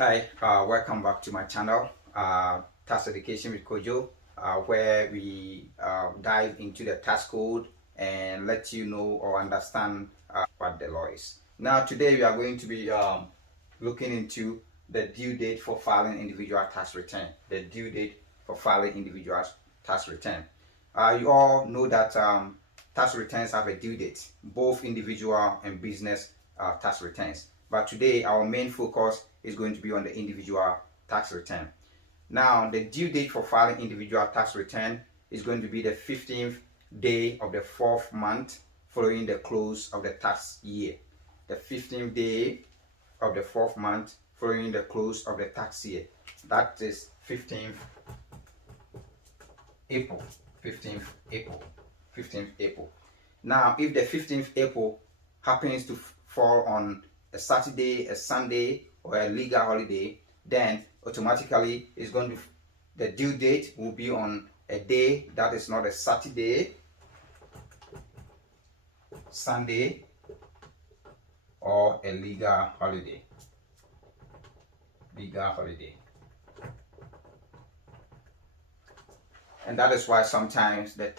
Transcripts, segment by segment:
Hi, welcome back to my channel, Tax Education with Kojo, where we dive into the tax code and let you know or understand what the law is. Now, today we are going to be looking into the due date for filing individual tax return. The due date for filing individual tax return. You all know that tax returns have a due date, both individual and business tax returns. But today our main focus is going to be on the individual tax return. Now, the due date for filing individual tax return is going to be the 15th day of the 4th month following the close of the tax year. The 15th day of the 4th month following the close of the tax year. That is 15th April. 15th April. 15th April. Now, if the 15th April happens to fall on a Saturday, a Sunday, or a legal holiday, then automatically it's going to the due date will be on a day that is not a Saturday, Sunday, or a legal holiday. Legal holiday. And that is why sometimes the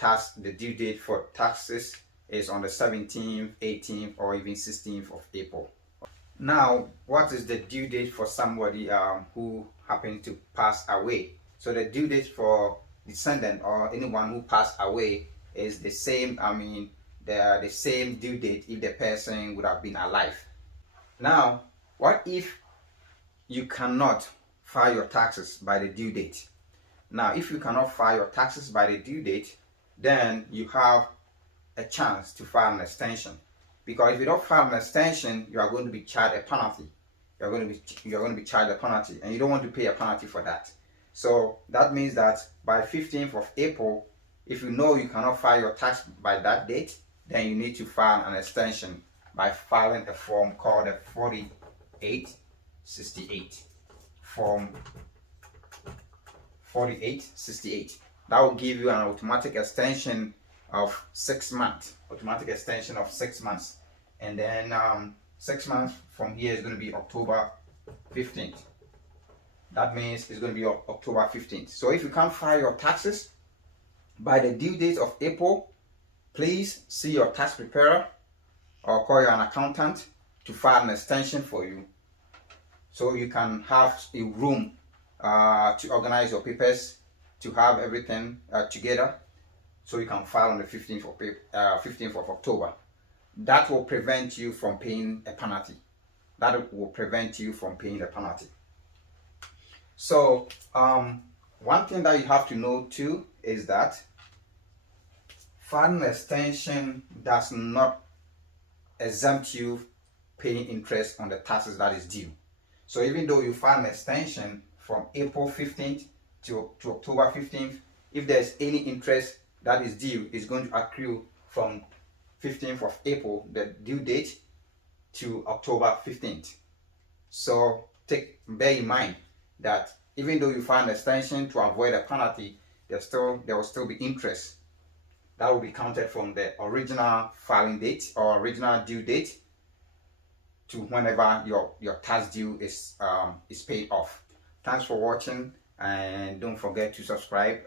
due date for taxes is on the 17th, 18th, or even 16th of April. Now, what is the due date for somebody who happened to pass away? So the due date for descendant or anyone who passed away is the same. They are the same due date if the person would have been alive. Now, what if you cannot file your taxes by the due date? Now, if you cannot file your taxes by the due date, then you have a chance to file an extension. Because if you don't file an extension, you are going to be charged a penalty. You're going to be charged a penalty, and you don't want to pay a penalty for that. So that means that by 15th of April, if you know you cannot file your tax by that date, then you need to file an extension by filing a form called a 4868. Form 4868. That will give you an automatic extension of 6 months. Automatic extension of 6 months. And then 6 months from here is going to be October 15th. That means it's going to be October 15th. So if you can't file your taxes by the due date of April, please see your tax preparer or call an accountant to file an extension for you, so you can have a room to organize your papers, to have everything together, so you can file on the 15th of October. That will prevent you from paying a penalty. So one thing that you have to know too is that filing an extension does not exempt you paying interest on the taxes that is due. So even though you file an extension from April 15th to October 15th, if there's any interest that is due, is going to accrue from 15th of April, the due date, to October 15th. So bear in mind that even though you file an extension to avoid a penalty, there will still be interest that will be counted from the original filing date or original due date to whenever your tax due is paid off. Thanks for watching, and don't forget to subscribe.